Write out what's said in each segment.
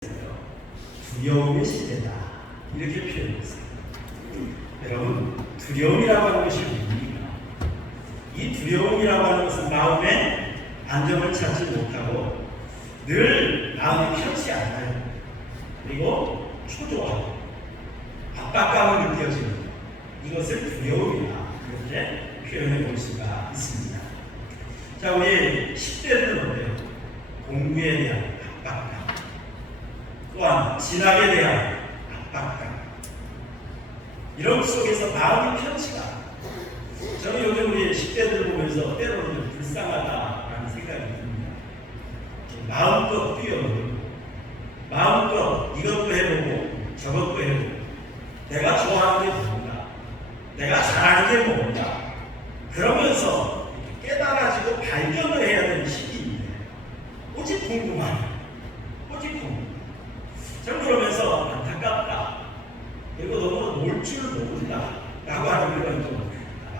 두려움의 시대다 이렇게 표현했어요. 여러분, 두려움이라고 하는 것이 뭡니까? 이 두려움이라고 하는 것은 마음에 안정을 찾지 못하고 늘 마음이 편치 않아요. 그리고 초조하고 압박감을 느껴지는 이것을 두려움이다 이렇게 표현해 볼 수가 있습니다. 자, 우리 10대들은 어때요? 공부에 대한 압박감, 또한 진학에 대한 압박감, 이런 속에서 마음이 편치가 않아요. 저는 요즘 우리 10대들 보면서 때로는 좀 불쌍하다라는 생각이 듭니다. 마음껏 뛰어놀고 마음껏 이것도 해보고 저것도 해보고 내가 좋아하는 게 뭔가, 내가 잘하는 게 뭔가, 그러면서 깨달아지고 발견을 해야 되는 시기인데 오직 궁금하네, 오직 궁금해. 저는 그러면서 안타깝다, 그리고 너무 놀 줄 모른다 라고 하는 그런 좀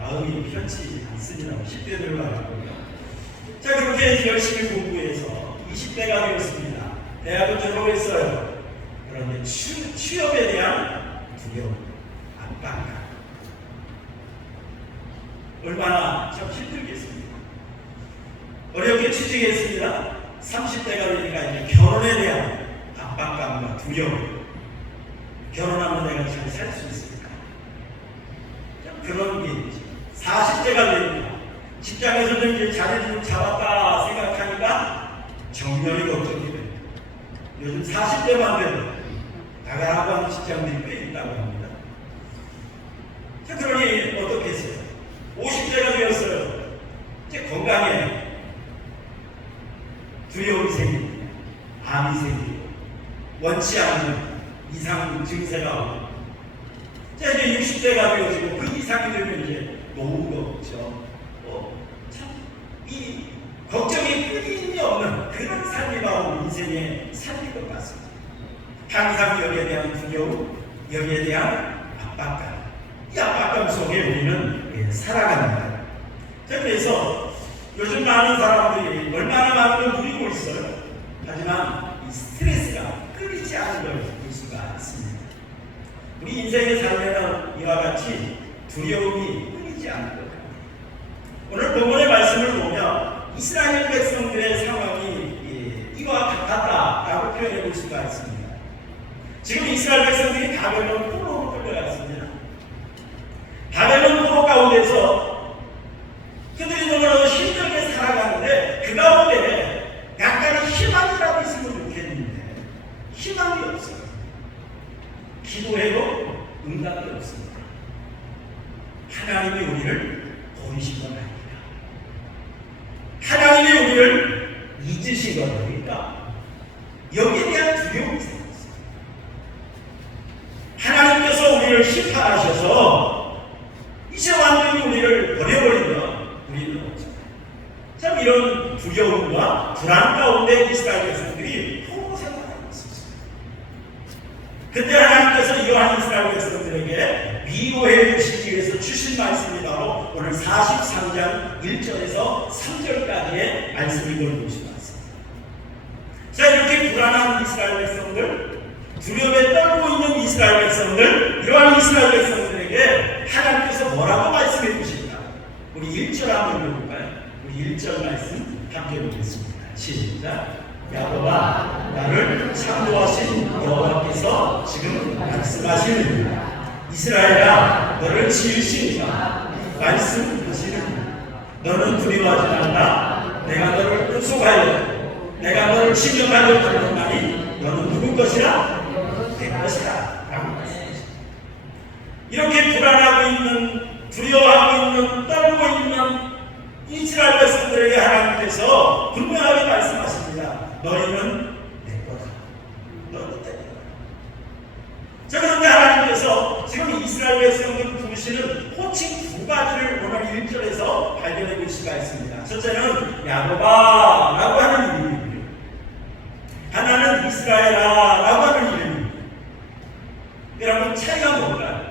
마음이 편치 않습니다. 10대들과 하고요. 자, 그렇게 열심히 공부해서 20대가 되었습니다. 대학을 졸업했어요. 그런데 취업에 대한 두려움, 압박감, 얼마나 참 힘들겠습니다. 어렵게 취직했습니다. 30대가 되니까 이제 결혼에 대한 압박감과 두려움, 결혼하면 내가 잘 살 수 있을까? 그런 게 있죠. 40대가 되니까 직장에서도 이제 자리를 좀 잡았다 생각하니까 정년이 걱정이 됩니다. 요즘 40대만 돼도 나가라고 하는 직장들이 꽤 있다고 합니다. 자, 그러니 어떻게 했어요? 50대가 되었어요. 이제 건강에 두려움이 생깁니다. 암이 생기고 원치 않는 이상 증세가 오고, 자, 이제 60대가 되어지고 그 이상이 되면 이제 노후가 오죠. 참 이 걱정이 끊임이 없는 그런 삶이 바로 인생의 삶인 것 같습니다. 항상 여기에 대한 두려움, 여기에 대한 압박감, 이 압박감 속에 우리는 살아갑니다. 자, 그래서 요즘 많은 사람들이 얼마나 많은 걸 누리고 있어요. 하지만 이 스트레스가 끊이지 않은 걸 볼 수가 있습니다. 우리 인생의 삶에는 이와 같이 두려움이 끊이지 않는 것 같아요. 오늘 본문의 말씀을 보면 이스라엘 백성들의 상황이 이와 같았다라고 표현해 볼 수가 있습니다. 지금 이스라엘 백성들이 바벨론 포로로 끌려갔습니다. 바벨론 포로 가운데서 그들이 너무나도 힘들게 살아가는데 그 가운데 약간의 희망이라도 있으면 좋겠는데 희망이 없어요. 기도해도 응답이 없습니다. 하나님이 우리를 버리신 건 아닙니다. 하나님이 우리를 잊으신 건 아닙니까? 여기에 대한 두려움이 생겼어요. 하나님께서 우리를 심판하셔서 이제 완전히 우리를 버려버리면 우리는 없습니다. 참 이런 두려움과 불안 가운데 이스라엘 백성들이 포로 생활하고 있었습니다. 그때 하나님께서 이러한 이스라엘 백성들에게 위로해 주시기 위해서 주신 말씀이 바로 오늘 43장 1절에서 3절까지의 말씀이 걸고 있습니다. 자, 이렇게 불안한 이스라엘 백성들, 두려움에 떨고 있는 이스라엘 백성들, 이러한 이스라엘 백성들에게 하나님께서 뭐라고 말씀해 주실까? 우리 1절 한번 읽어볼까요? 우리 1절 말씀 함께 보겠습니다. 시작. 야곱아, 나를 창조하신 여호와께서 지금 말씀하시느니라. 이스라엘아, 너를 지으신 이가 말씀하시느니라. 너는 두려워하지 말라. 내가 너를 구속하여 내가 너를 징역하여 들었나니 너는 누구 것이라? 내 것이라 라고 말씀하십니다. 이렇게 불안하고 있는, 두려워하고 있는, 떨고 있는 이스라엘 백성들에게 하나님께서 분명하게 말씀하십니다. 너희는 내 거다. 너희는 내 거다. 자, 그런데 하나님께서 지금 이스라엘 백성들 부르시는 호칭 두 가지를 오늘 1절에서 발견해 볼 수가 있습니다. 첫째는 야곱아 라고 하는 이름입니다. 하나는 이스라엘아 라고 하는 이름입니다. 여러분, 차이가 뭘까요?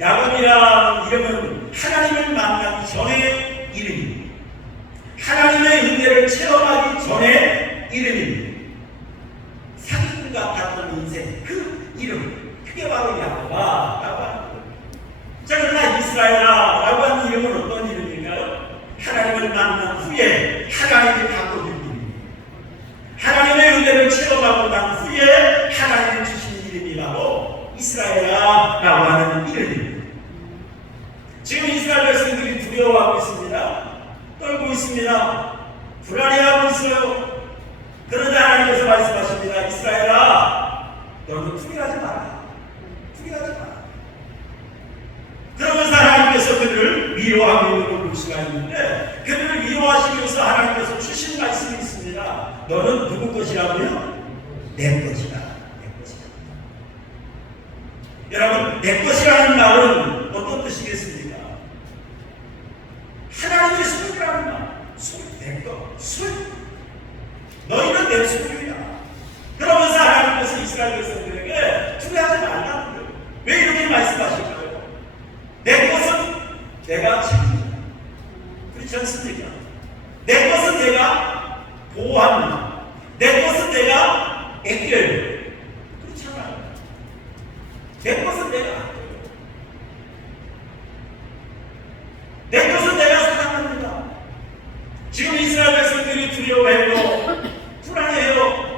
야곱이라는 이름은 하나님을 만나기 전의 이름입니다. 하나님의 은혜를 체험하기 전의 이름입니다. 사기꾼과 살아가는 인생 그 이름 그게 바로 야곱아라고 하는 거예요. 자, 그러나 이스라엘아라고 하는 이름은 어떤 이름일까요? 하나님을 만난 후에 하나님이 바꿔준 이름입니다. 하나님의 은혜를 체험하고 난 후에 하나님이 주신 이름이 바로 이스라엘아라고 하는 이름입니다. 지금 이스라엘 백성들이 두려워하고 있습니다. 떨고 있습니다. 불안해하고 있어요. 그러자 하나님께서 말씀하십니다. 이스라엘아, 너는 투기하지 마라. 투기하지 마라. 그러면서 하나님께서 그들을 위로하고 있는 걸 볼 수가 있는데, 그들을 위로하시면서 하나님께서 주신 말씀이 있습니다. 너는 누구 것이라고요? 내 것이다. 내 것이다. 여러분, 내 것이라는 말은 어떤 뜻이겠습니까? 하나님의 소유라는 말. 소유, 내 것, 소유. 너희는 내 소유야. 그러면서 하나님께서 이스라엘 백성들에게 투기하지 말라는 거예요. 왜 이렇게 말씀하실까요? 내 것은 내가 책임진다. 그렇지 않습니까? 내 것은 내가 보호합니다. 내 것은 내가 애껴요. 그렇잖아요. 내 것은 내가 아껴요. 내 것은 내가 사랑합니다. 지금 이스라엘 백성들이 두려워해요. 불안해요.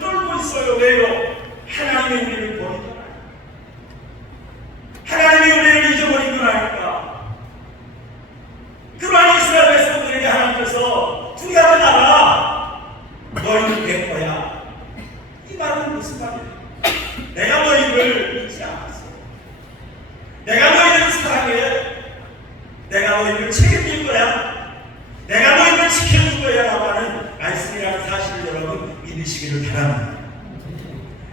떨고 있어요. 왜요? 하나님의 우리를 버리잖아요. 하나님의 우리를 잊어버린 건 아닐까? 그러한 이스라엘 백성들에게 하나님께서 투기하지 마라. 너희는 내 거야. 이 말은 무슨 말이에요? 내가 너희를 잊지 않았어. 내가 너희를 사랑해. 내가 너희를 책임질 거야. 내가 너희를 지켜줄 거야 라고 하는 말씀이라는 사실을 여러분 믿으시기를 바랍니다.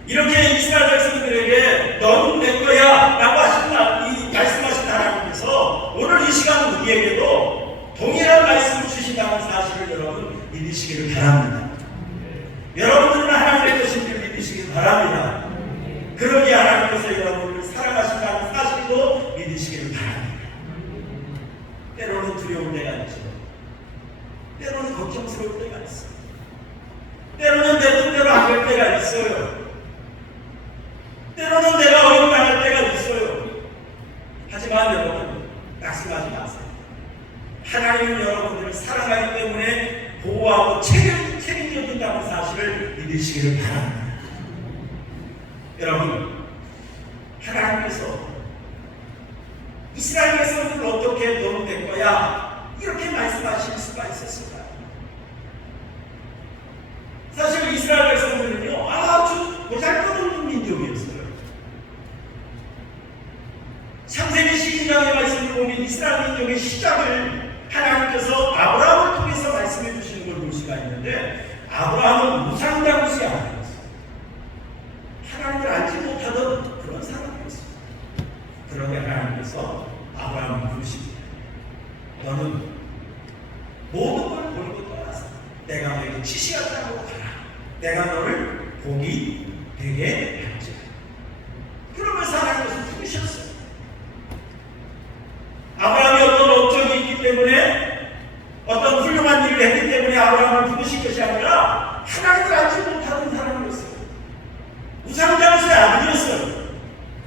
이렇게 이스라엘 백성들에게 너는 내 거야 라고 하신 말씀하신 하나님께서 오늘 이 시간 우리에게도 동일한 말씀을 주신다는 사실을 여러분 믿으시기를 바랍니다. 여러분들은 하나님의 것인지를 믿으시기를 바랍니다. 그러기에 하나님께서 여러분을 사랑하신다는 사실도 믿으시기를 바랍니다. 때로는 두려울 때가 있죠. 때로는 걱정스러울 때가 있어요. 때로는 내 뜻대로 안 될 때가 있어요. 때로는 내가 어긋나갈 때가 있어요. 하지만 여러분, 낙심하지 마세요. 하나님은 여러분들을 사랑하기 때문에 보호하고 책임져 준다는 사실을 믿으시기를 바랍니다. 여러분, 하나님께서 이스라엘 백성들을 어떻게 너는 될 거야? 이렇게 말씀하실 수가 있었을까요? 사실 이스라엘 백성들은요, 아주 보잘것없는 민족이었어요. 창세기 12장의 말씀을 보면 이스라엘 민족의 시작을 하나님께서 아브라함을 통해서 말씀해 주시는 걸 볼 수가 있는데, 아브라함은 무상장수의 아들이었어요. 하나님을 알지 못하던 그런 사람이었어요. 그러게 하나님께서 아브라함을 부르십니다. 너는 모든 걸 버리고 떠나서 내가 너에게 지시할 땅으로 가라. 내가 너를 복이 되게 할지라. 그러면서 하나님께서 부르셨어요. 아브라함이 어떤 업적이 있기 때문에, 어떤 훌륭한 일을 했기 때문에 아브라함을 부르신 것이 아니라 하나님을 알지 못하는 사람이었어요. 우상장수의 아들이었어요.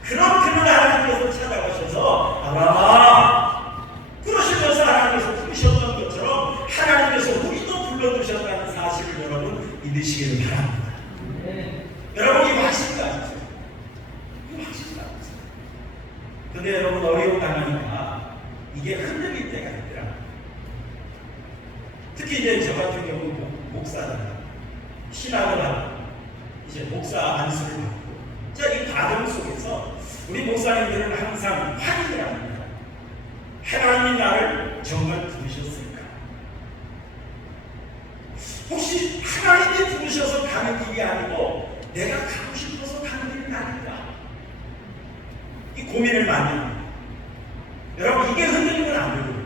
그런 그를 하나님께서 찾아가셔서 아브라함아, 그러시면서 하나님께서 부르셨던 것처럼 하나님께서 우리도 불러주셨다는 사실을 여러분 믿으시기를 바랍니다. 여러분, 이거 하실 거 아니죠? 이거 하실 거 아니죠? 근데 여러분, 어려움 당하니까 이게 흔들릴 때가 있더라. 특히 이제 저 같은 경우 목사잖아요. 신학을 하고 이제 목사 안수를 받고, 자, 이 과정 속에서 우리 목사님들은 항상 확인을 합니다. 하나님이 나를 정말 부르셨을까? 혹시 하나님이 부르셔서 가는 길이 아니고 내가 가고 싶어서 가는 길은 아닌가? 이 고민을 많이 합니다. 여러분, 이게 흔들리면 안 되고,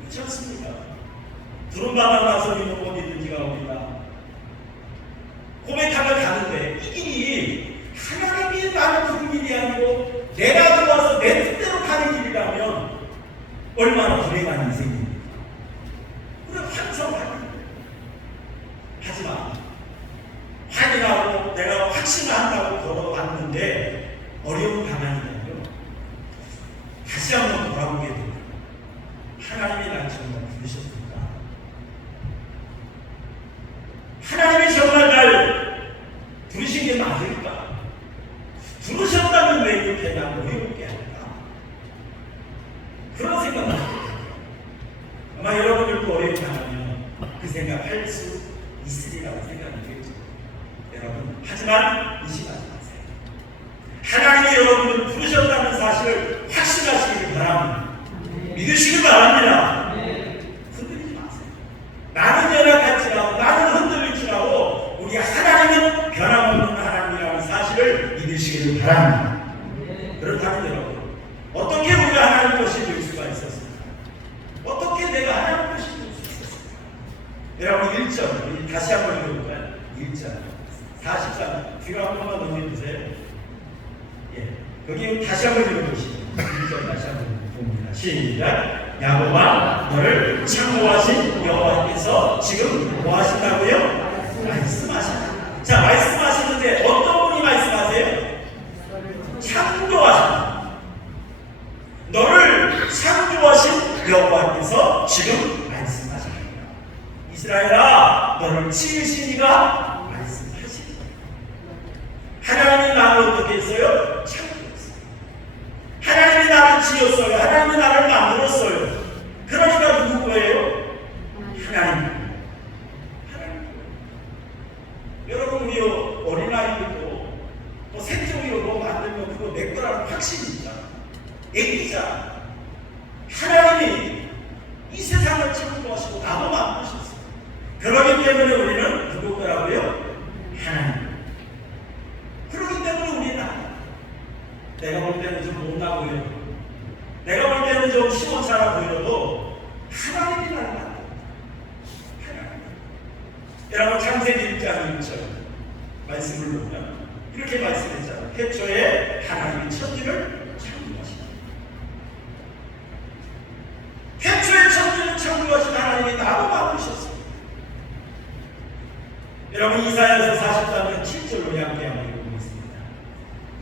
그렇지 않습니까? 두른바다 나서리는 어디든지가 어디다. 고백하며 가는데 이 길이 하나님이 나를 부른 길이 아니고 내가 좋아서 내 뜻대로 가는 길이라면 얼마나 불행한 인생입니까? 그럼 환성하는 거예요. 하지만 확인하고 내가 확신한다고 확신하고 걸어왔는데 어려운 방안이라면 다시 한번 돌아보게 됩니다. 하나님이 날 정말 부르셨을까? 하나님이 정말 날 부르신 게 맞을까? 부르셨다면 왜 이렇게 날 어렵게 할까? 그런 생각만 합니다. 아마 여러분들도 어렵게 하면 그 생각할 수 있으리라고 생각이 되죠. 여러분, 하지만 의심하지 마세요. 하나님이 여러분을 부르셨다는 사실을 확신하시기를 바랍니다. 믿으시길 바랍니다. 흔들리지 마세요. 나는 연약할지라도, 나는 흔들릴지라도 우리 하나님은 변함없는 하나님이라는 사실을 믿으시기를 바랍니다. 그렇다면 여러분, 어떻게 우리가 하나님 것이 될 수가 있었습니까? 어떻게 내가 하나님 것이 될 수 있었습니까? 여러분, 1절 다시 한번 읽어볼까요? 1절 43 뒤로 한 번만 넘겨주세요. 예, 거기 다시 한번 읽어보시죠. 1절 다시 한번 봅니다. 시작. 야곱아, 너를 창조하신 여호와께서 지금 뭐 하신다고요? 말씀하신다. 자, 말씀하시는데 어떤 분이 말씀하세요? 창조하신다. 너를 창조하신 여호와께서 지금 말씀하신다. 이스라엘아, 너를 지으신 이가 말씀하신다. 하나님이 나를 어떻게 했어요? 창조했어요. 하나님이 나를 지었어요. 하나님이 나를 만들었어요. 그러니까 누구 거예요? 하나님. 여러분, 우리 어린아이들도 생존기로 만들면 그거 내 거라는 확신이 있잖아. 애기자. 하나님이 이 세상을 창조하시고 나도 만드셨어요. 그러기 때문에 우리는 누구 거라고요? 하나님. 그러기 때문에 우리는 내가 볼 때는 좀 못나 보여도, 내가 볼 때는 좀 시원찮아 보여도 하나님이 나를 만들었다. 여러분, 창세기 1장 1절 말씀을 보면 이렇게 말씀했잖아요. 태초에 하나님이 천지를 창조하시다. 태초에 천지를 창조하신 하나님이 나도 만드셨어요. 여러분, 이사야서 43장 7절로 함께 한번 읽어보겠습니다.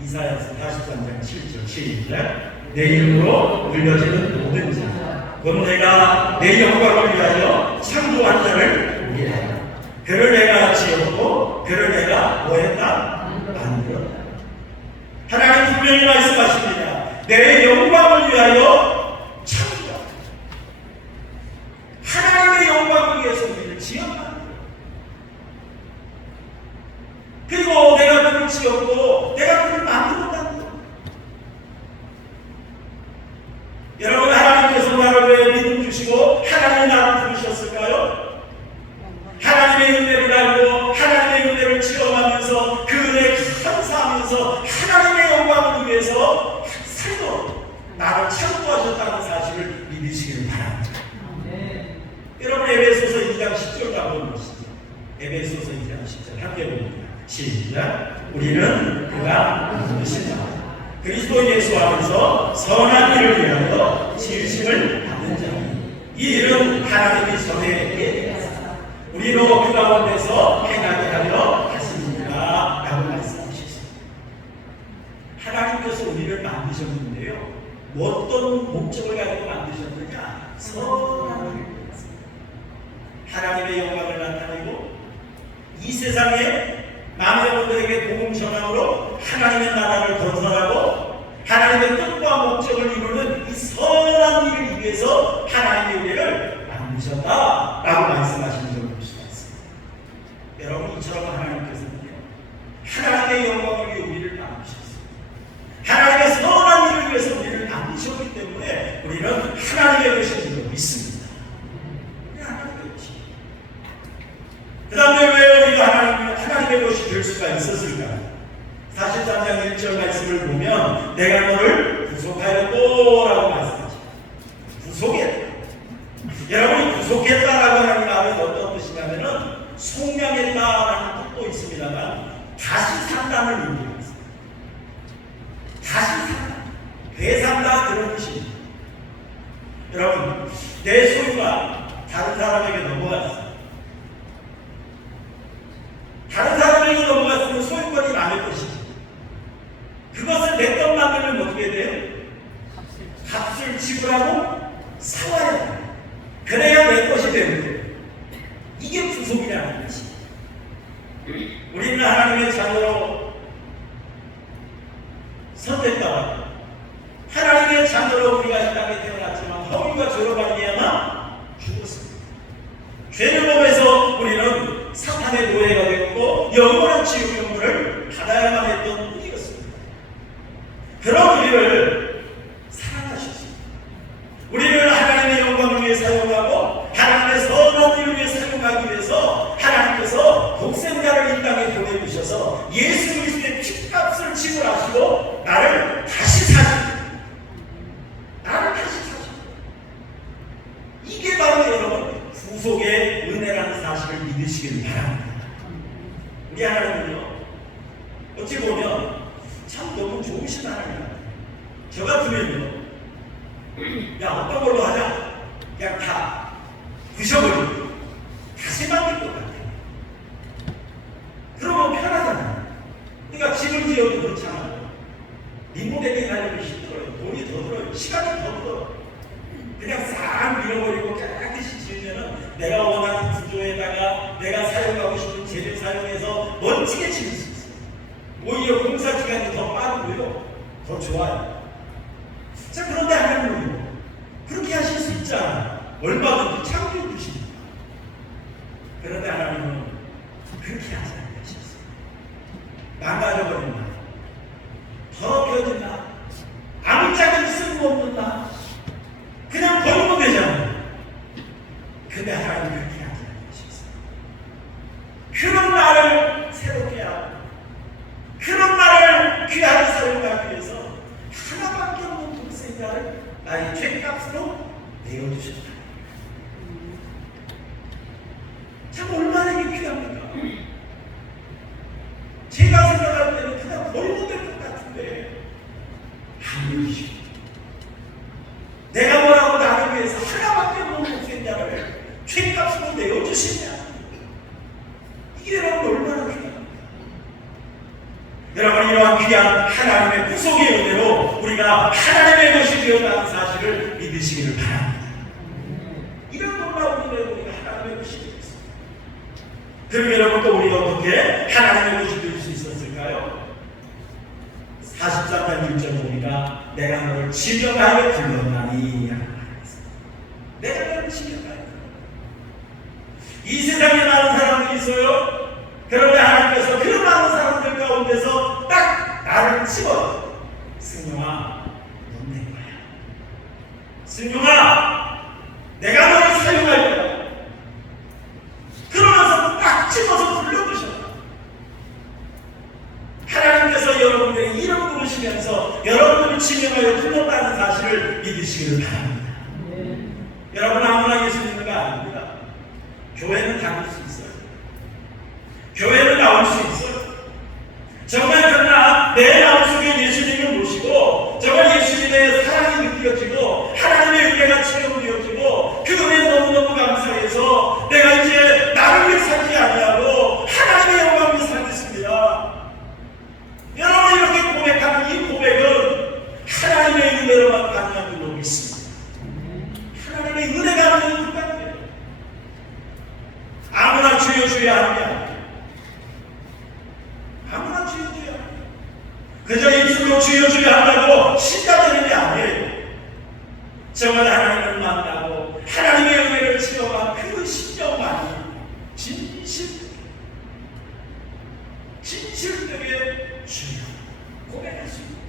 이사야서 43장 7절 시작. 내 이름으로 불려지는 모든 자, 곧 내가 내 영광을 위하여 창조한 자를 위하여 그를 내가 지었고 그를 내가 뭐했다? 만들었다. 하나님 분명히 말씀하십니다. 내 영광을 위하여 창조하다. 하나님의 영광을 위해서 우리를 지었다. 그리고 내가 그를 지었고 내가 그를 만들었다는 것. 여러분, 하나님께서 나를 왜 믿음 주시고 하나님이 나를 부르셨을까요? 하나님의 은혜를 알고 하나님의 은혜를 체험하면서 그 은혜에 감사하면서 하나님의 영광을 위해서 살도록 나를 창조하셨다는 사실을 믿으시기를 바랍니다. 여러분, 에베소서 2장 10절 한번 보시죠. 에베소서 2장 10절 함께 봅니다. 시작. 우리는 그가 만드신 그리스도 예수 안에서 선한 일을 위하여 지으심을 받는 자니 이 일은 하나님이 전에 우리로 그 가운데서 행하게 하려 하십니다. 라고 말씀하셨습니다. 하나님께서 우리를 만드셨는데요, 어떤 목적을 가지고 만드셨느냐? 선한 일을 위해서 하나님의 영광을 나타내고 이 세상에 남의 분들에게 복음 전함으로 하나님의 나라를 건설하고 하나님의 뜻과 목적을 이루는 이 선한 일을 위해서 하나님의 우리를 만드셨다라고 말씀하시는 걸 볼 수가 있습니다. 여러분, 이처럼 하나님께서는요, 하나님의 영광을 위해 우리를 만드셨습니다. 하나님의 선한 일을 위해서 우리를 만드셨기 때문에 우리는 하나님의 것인 줄 믿습니다. 하나님의 것입니다. 그 다음에 왜 우리가 하나님의 것이 될 수가 있었을까? 43장 1절 말씀을 보면 내가 너를 구속하였도라고 말씀하죠. 구속했다. 여러분이 구속했다라고 하는 말은 어떤 뜻이냐면은 속량했다라는 뜻도 있습니다만 다시 산다는 의미가 있습니다. 다시 산다, 되산다, 그런 뜻입니다. 여러분, 내 소유가 다른 사람에게 넘어갔어. 다른 사람에게 넘어갔으면 소유권이 남의 것이지. 어떻게 돼요? 값을 지불하고 사와야 돼. 그래야 내 것이 되는 거예요. 이게 구속이라는 것이. 우리는 하나님의 자녀로 선택받았다. 하나님의 자녀로 우리가 이 땅에 태어났지만 허물과 죄로 말미암아 죽었습니다. 죄를 범해서 우리는 사탄의 노예가 되었고 영원한 지옥 영문을 받아야만 했던 일이었습니다. 그런 우리를 사랑하셨습니다. 우리를 하나님의 영광을 위해 사용하고 하나님의 선한 일을 위해 사용하기 위해서 하나님께서 독생자를 이 땅에 보내주셔서 예수 그리스도의 피값을 지불하시고 나를 다시 사십니다. 나를 다시 사십니다. 이게 바로 여러분 구속의 은혜라는 사실을 믿으시길 바랍니다. 우리 하나님은요 어찌 보면 참 너무 좋으신 하나님입니다. 저 같으면요 야 어떤 걸로 하자 그냥 다 부셔버리고 다시 만들 것 같아요. 그러면 편하잖아요. 그러니까 집을 지어도 그렇잖아요. 리모델링 하려면 힘들어요. 돈이 더 들어요. 시간이 더 들어요. 그냥 싹 밀어버리고 깨끗이 지으면은 내가 원하는 구조에다가 내가 사용하고 싶은 재료 사용해서 멋지게 지을 수 있어요. 오히려 공사 기간이 더 빠르고요. 더 좋아요. 자, 그런데 하나님은요 그렇게 하실 수 있잖아요. 얼마든지 창조해 주십니다. 그런데 하나님은 그렇게 하지 않으셨어요. 망가져버린 나, 더럽혀진 나, 아무짝에도 쓸모없는 나, 그냥 버리면 되잖아요. 근데 하나님은 그렇게 하지 않으셨어요. 그런 나를 새롭게 하고 그런 나를 귀하게 사용하기 위해서 하나밖에 없는 독생자를 나의 죄값으로 내어주셨다. 참 얼마나 이게 귀합니까? 제가 생각할 때는 그냥 버리면 될 것 같은데 안 그러시고 내가 뭐라고 나를 위해서 하나밖에 없는 독생자를 죄값으로 내어주시냐. 이게 여러분 얼마나 귀합니까? 여러분 이러한 귀한 하나님의 구속의 은혜로 우리가 하나님의 것이 되었다는 사실을 믿으시기를 바랍니다. 이런 놀라운 은혜로 우리가 하나님의 것이 되었습니다. 그럼 여러분 또 우리가 어떻게 하나님의 것이 될 수 있었을까요? 43장 1절 보니까 내가 너를 지명하여 불렀나니 라고 말했습니다. 내가 너를 지명하여 불렀나니. 이 세상에 많은 사람들이 있어요. 그런데 하나님께서 그 많은 사람들 가운데서 딱 나를 집어 승용아 넌 내 거야. 승용아 내가 너를 사용할 거야. 그러면서 딱 집어서 불러주셨다. 하나님께서 여러분들의 이름 부르시면서 여러분들을 지명하여 불렀다는 사실을 믿으시기를 바랍니다. 여러분 아무나 예수 믿는 거 아닙니다. 교회는 다닐 수 있어요. 교회는 나올 수 있어요. 정말 그러나 내 마음속에 예수님을 모시고 정말 예수님의 사랑이 느껴지고 하나님의 은혜가 체험되어지고 그 은혜 너무너무 감사해서 내가 이제 나를 위해 살지 아니하고 하나님의 영광을 위해 살겠습니다. 여러분 이렇게 고백하는 이 고백은 하나님의 은혜로만 가능한 줄로 믿습니다. 하나님의 은혜가 없는 것같아요. 아무나 주여 주여 하는 게 아니에요. 아무나 주여 주여 그저 입술로 주여 주여 한다고 신자되는 게 아니에요. 정말 하나님을 만나고 하나님의 은혜를 체험한 그 심정만이 진실되게 주여 고백할 수 있고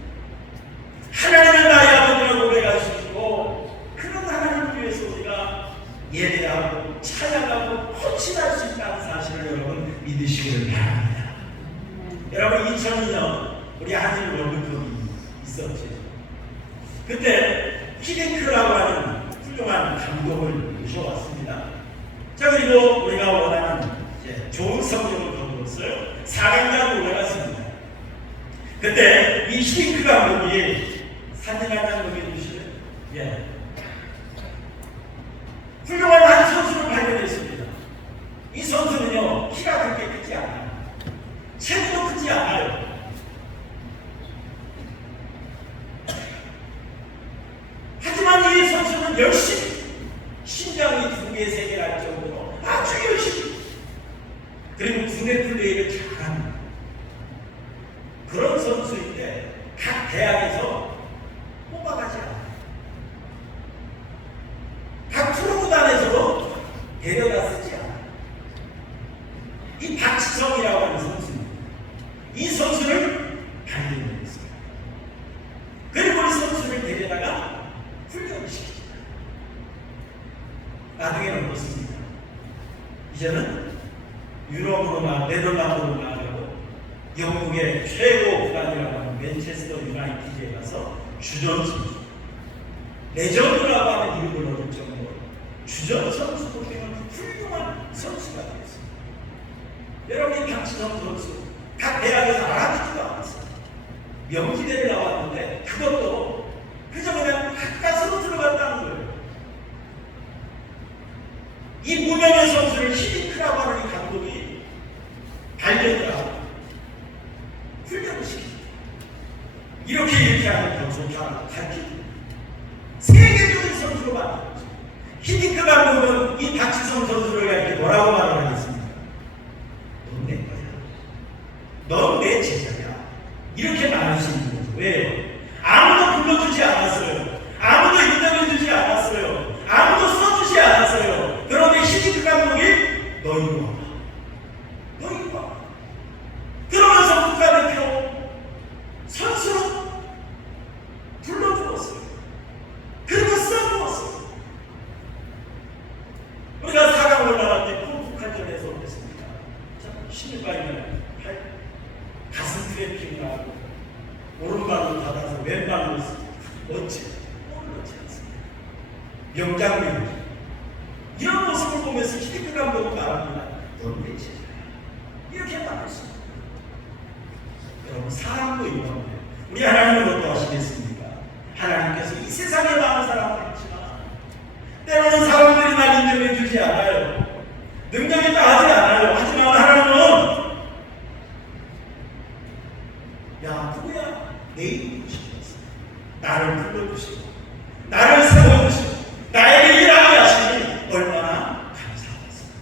하나님은 나의 아버지라고 고백할 수 있고 그런 하나님을 위해서 우리가 예배하고 찬양하고 헌신할 수 있다는 사실을 여러분 믿으시기를 바랍니다. 여러분 2002년 우리 한일 월드컵이 있었죠. 그때 히딩크라고 하는 훌륭한 감독을 모셔왔습니다. 자 그리고 우리가 원하는 좋은 성적을 거두었어요. 4강까지 올라갔습니다. 그때 이 히딩크 감독이 사진 하나 보여주시면 훌륭한 한 선수를 발견했습니다. 이 선수는요 키가 그렇게 크지 않아요. 체구도 크지 않아요. 이 선수는 열심히 심장이 2개, 3개 날 정도로 아주 열심히, 그리고 군대 플레이를 잘하는 그런 선수인데 각 대학에서 뽑아가지 않아요. 각 프로구단에서도 데려다 쓰지 않아요. 이 박지성이라고 하는 선수입니다. 이 선수를 발견했어요. 그리고 이 선수를 데려다가 훈련을 시킵니다. 나중에는 어떻습니까? 이제는 유럽으로 네덜란드로 나가고 영국의 최고 구단이라고 하는 맨체스터 유나이티드에 가서 주전 선수, 레전드라고 하는 이름을 얻을 정도로 주전 선수로 되는 훌륭한 선수가 되었습니다. 여러분, 이 박지성 선수 각 대학에서 알아주지도 않았어요. 명지대를 나왔는데 그것도 그저 그냥 가까스로 들어갔다는 거예요. 이 무명의 선수를 히딩크라고 하는 이 감독이 발견을 하고 훈련을 시킵니다. 이렇게 하는 선수 가르치고 세계적인 선수로 만들었죠. 히딩크 감독은 이 박지성 선수를 이렇게 뭐라고 말을 하겠습니까? 넌 내 거야. 넌 내 제자야. 이렇게 말할 수 있는 거죠. 왜요? 아무도 불러주지 않았어요. 아무도 인정해주지 않았어요. 아무도 써주지 않았어요. 그런데 히딩크 감독이 너 이리 와봐. 너 이리 와봐. 그러면서 국가대표 선수로 불러주었어요. 그리고 써주었어요. 우리가 4강 올라갈 때 포르투갈전에서 어땠습니까? 신일바이는 가슴 트래핑을 하고 오른발로 받아서 왼발로 멋지게 골을 넣지 않습니다. 명장면이죠. 이런 모습을 보면서 히딩크 감독은 말합니다. 넌 내 제자야. 이렇게 말했습니다. 여러분, 사람도 이런데 우리 하나님은 어떠하시겠습니까? 하나님께서 이 세상에 많은 사람을 했지만 때로는 사람들이 날 인정해 주지 않아요. 능력이 나하지 않아요. 하지만 하나님은 야, 누구야? 내 이름을 시켰어. 나를 불러주시고 나를 세워주시고 나에게 일하게 하시니 얼마나 감사하겠습니까?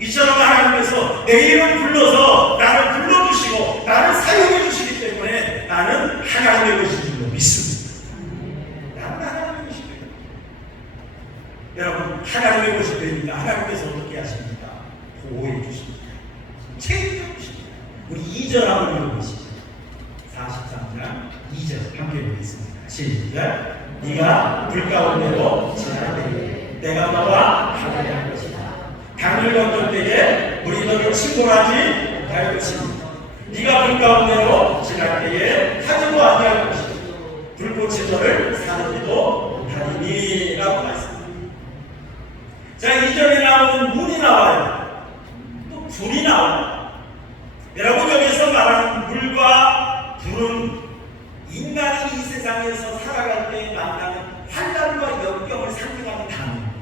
이처럼 하나님께서 내 이름 불러서 나를 불러주시고 나를 사용해 주시기 때문에 나는 하나님의 것인 줄로 믿습니다. 나는 하나님의 것입니다. 여러분, 하나님의 것이 됩니다. 하나님께서 어떻게 하십니까? 보호해 주십니다. 책임져 주십니다. 우리 2절 한번 읽어보시죠. 43장 2절 함께 보겠습니다. 시작. 네가 불 가운데로 지날 때에 내가 너와 함께할 것이다. 강을 건널 때에 물이 너를 침몰하지 못할 것이다. 네가 불 가운데로 지날 때에 타지도 아니할 것이다. 불꽃이 너를 사르지도 못하리니 라고 말씀합니다. 자, 2절에 나오는 문이 나와요. 또 불이 나와요. 여러분, 여기서 말하는 물과 불은 인간이 이 세상에서 살아갈 때 만나는 환난과 역경을 상징하는 단어입니다.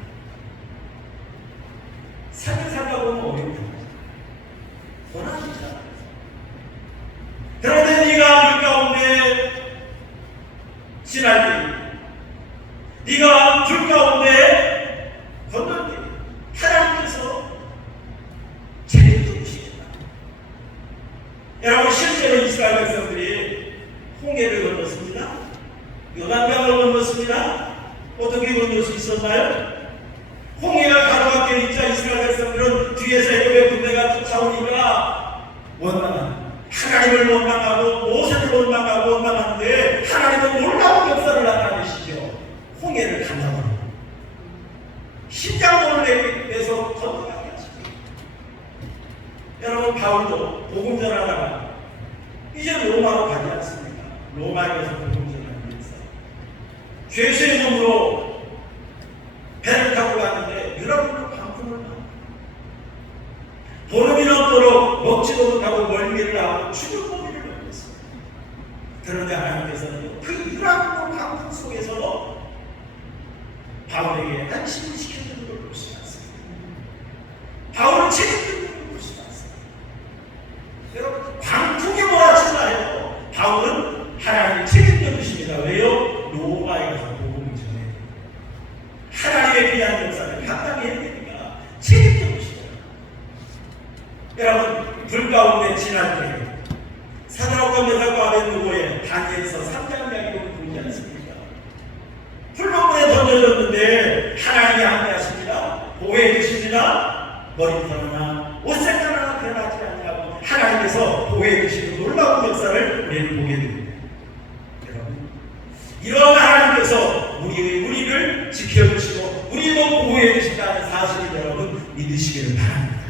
삶을 살다 보면 어렵다. 고난이잖아. 그런데 네가 물 가운데 지날 때, 네가 불 가운데 건널 때 하나님께서 책임져 주시겠다. 여러분, 실제로 이스라엘 백성들이 홍해를 건넜습니다. 요단강을 건넜습니다. 어떻게 건널 수 있었나요? 홍해가 가로막혀 있자 이스라엘 백성들은 뒤에서 애굽의 군대가 쫓아오니까 원망한, 하나님을 원망하고 모세를 원망하고 원망하는데 하나님은 놀라운 역사를 나타내시죠. 홍해를 간다고 심장도를 내서 건너가게 하십니다. 여러분, 바울도 복음 전하다가 이제 로마로 가지 않습니까? 로마에 가서 복음 전하기 위해서 죄수의 몸으로 배를 타고 갔는데 유라굴로 방풍을 나옵니다. 보름이 넘도록 먹지도 못하고 멀미를 하고 죽을 고비를 넘겼습니다. 그런데 하나님께서는 그 유라굴로 방풍 속에서도 바울에게 안심을 시켜주는 걸 볼 수 있습니다. 바울을 책임지는 걸 볼 수 있습니다. 여러분, 광풍에 몰아치다 해도 바울은 하나님을 책임져 주십니다. 왜요? 로마에 가서 복음을 전해요. 다니엘서 3장 이야기로 보이지 않습니까? 풀무불에 던져졌는데 하나님이 함께하십니다. 보호해 주십니다. 머리털 옷 색깔 하나 변하지 않냐고 하나님께서 보호해 주시는 놀라운 역사를 우리는 보게 됩니다. 여러분, 이런 하나님께서 우리를 지켜주시고 우리도 보호해 주신다는 사실을 여러분 믿으시기를 바랍니다.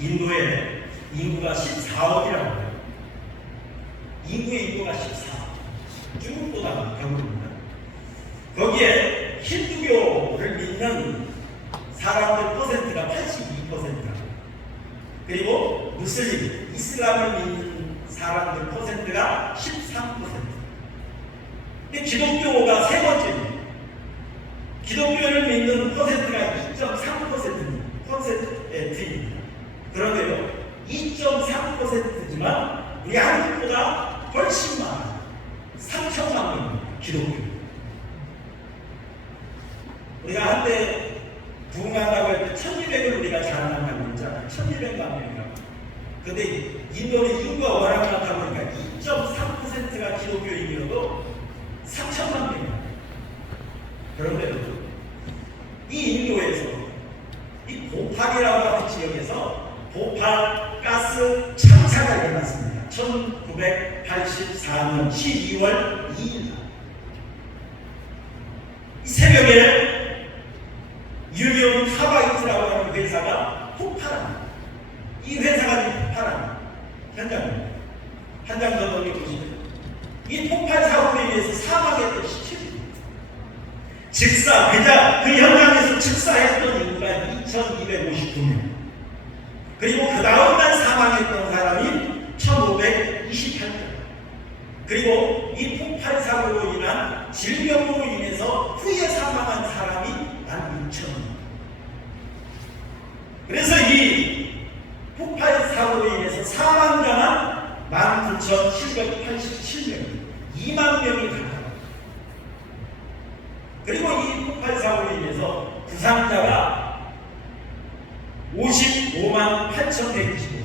인도에 인구가 14억이라고 해요. 인구의 인구가 14억. 중국보다 가깝습니다. 거기에 힌두교를 믿는 사람들 퍼센트가 82%. 그리고 무슬림, 이슬람을 믿는 사람들 퍼센트가 13%. 근데 기독교가 세 번째입니다. 기독교를 믿는 퍼센트가 2.3%입니다. 그런데요, 2.3%지만 우리 한국보다 훨씬 많아요. 3천만 명입니다. 기독교. 우리가 한때 부흥한다고 할 때 1200을 우리가 자랑한다고 했잖아요. 1200만 명이라고. 근데 인도는 인구가 워낙 많다 보니까 2.3%가 기독교인이어도 3천만 명이에요. 그런데도 이 인도에서 이 보팔이라고 하는 지역에서 보팔 가스 참사가 일어났습니다. 1984년 12월 2일 이 새벽에 유니온 카바이트라고 하는 회사가 폭발합니다. 이 회사가 폭발한 현장입니다. 현장 전원이 보시면 이 폭발 사고로 인해서 사망했던 시체입니다. 즉사, 그 현장에서 즉사했던 인구가 2259명. 그리고 그 다음날 사망했던 사람이 1528명. 그리고 이 폭발 사고로 인한 질병으로 인해서 후에 사망한 사람이 16,000명. 그래서 이 폭발 사고로 인해서 사망자만 19,787명. 2만 명이 가까워요. 그리고 이 폭발 사고로 인해서 부상자가 55만 8,125,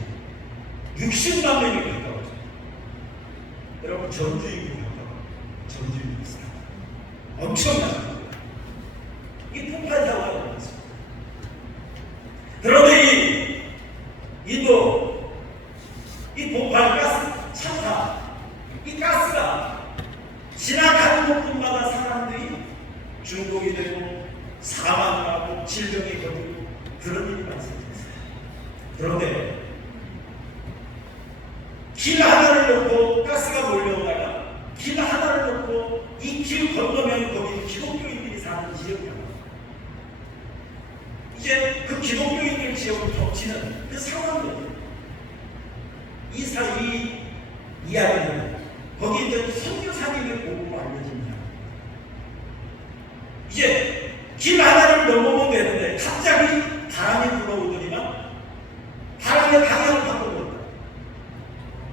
60만 명이 가까워요. 여러분, 전주인구 가까워요. 전주인구 사람 엄청납니다. 이 폭발 사고가 일어났습니다. 그런데 이 인도 이 폭발 가스 참사, 이 가스가 지나가는 곳마다 사람들이 중독이 되고 사망하고 질병에 걸리고 그런 일이 발생했어요. 그런데 길 하나를 놓고 가스가 몰려오다가 길 하나를 놓고 이 길 건너면 거기 기독교인들이 사는 지역이야. 이제 그 기독교인들 지역을 덮치는 그 상황들, 이 이야기는 거기 이제 선교사님을 보고 알려집니다. 이제 길 하나를 넘어오면 되는데 갑자기 바람이 불어오더니만 바람의 방향을 바꿔버린다.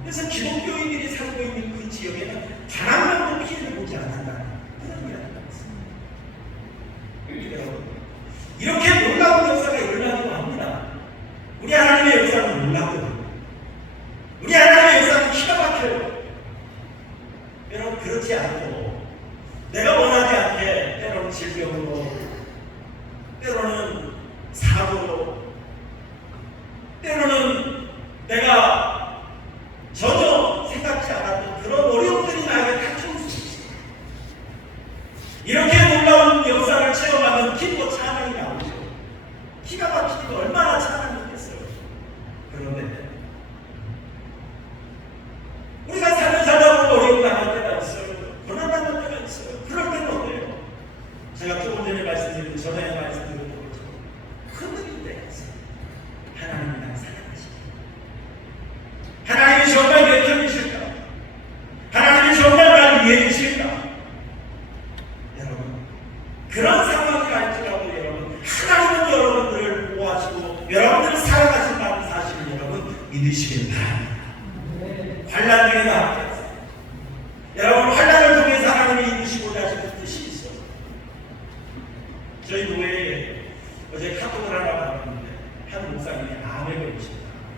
그래서 기독교인들이 살고 있는 그 지역에는 바람만도 피해를 보지 않는다. 그런 이야기가 있습니다. 여러분, 이렇게 놀라운 역사가 일어나기도 합니다. 우리 하나님의 역사는 놀라거든요. 우리 하나님의 역사는 기가 막혀요. 여러분, 그렇지 않고 내가 원하지 않게 때로는 질병으로, 때로는 사고로, 때로는 내가 전혀 생각지 않았던 그런 어려움들이 나에게 닥쳐올 수 있어요. 이렇게 놀라운 역사를 체험하면 기도 찬양이 나오죠. 기가 막히기도 얼마나 찬양이겠어요. 그런데 우리가 살다 보면 어려움 당할 때가 있어요. 고난 당할 때가 있어요. 그럴 때는 어때요? 제가 조금 전에 말씀드린, 전에 말씀드린 것처럼 흔들릴 때가 있어요. 하나님이 나를 사랑하시고, 하나님이 정말 내 편이실까? 하나님이 정말 나를 위해 주실까? 여러분, 그런 상황이 갈지라도 여러분, 하나님은 여러분들을 보호하시고 여러분들을 사랑하신다는 사실을 여러분 믿으시길 바랍니다. 환난 중에도 함께하세요. 여러분, 환난을 통해 하나님이 이루시고자 하시는 뜻이 있어요. 저희 교회에 어제 카톡을 하나 받았는데 한 목사님이 암에 걸리셨다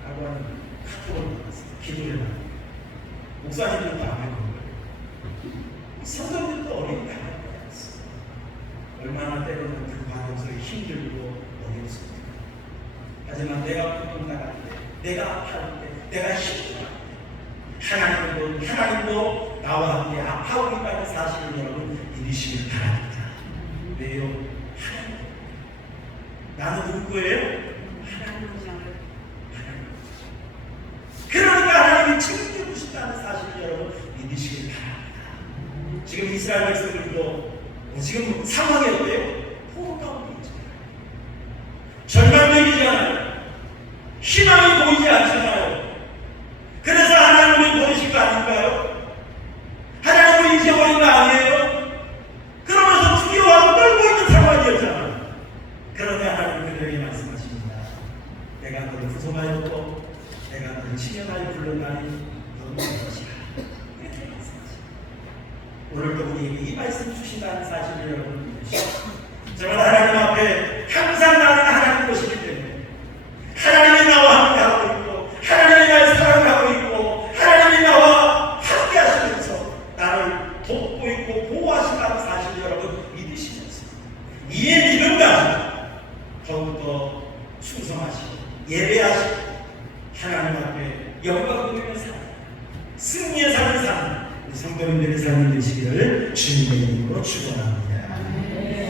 라고 하는 카톡을 받았어요. 기도를 받았어요. 목사님들도 안 하는 거예요. 성도님들도 어린 게 아니에요. 얼마나 때로는 그 과정에서 힘들고 어렵습니다. 하지만 내가 고통당할 때, 내가 아파할 때, 내가 힘들할 때 하나님도 나와 함께 아파하고 있다는 사실을 여러분 믿으시길 바랍니다. 왜요? 하나님. 나는 누구예요? 하나님이잖아요. 하나님. 그러니까 하나님이 책임지고 싶다는 사실을 여러분 믿으시길 바랍니다. 지금 이스라엘 백성들도 지금 상황이 어때요? 포로 가운데 있잖아요. 절망적이잖아요. 희망이 보이지 않잖아요. 그래서 하나님이 버리신 거 아닌가요? 하나님을 잊어버린 거 아니에요? 그러면서 두려워하고 떨고 있는 상황이었잖아요. 그런데 하나님 그들에게 말씀하십니다. 내가 너를 구속하였고 내가 너를 치명하여 불렀나니 너는 것이라. 이렇게 말씀하십니다. 오늘도 우리에게 이 말씀 주신다는 사실을 여러분 믿으시고 정말 하나님 앞에 항상 나는 하나님 것이기 때문에 하나님이 나와 함께하고 있고 하나님이 나를 사랑하고 있고 하나님이 나와 함께 하시면서 나를 돕고 있고 보호하신다는 사실을 여러분 믿으시면서 이에 믿음 가지고 더욱더 충성하시고 예배하시고 하나님 앞에 영광 돌리는 삶 승리의 삶을 사는 우리 성도님들의 삶이 되시기를 주님의 이름으로 축원합니다.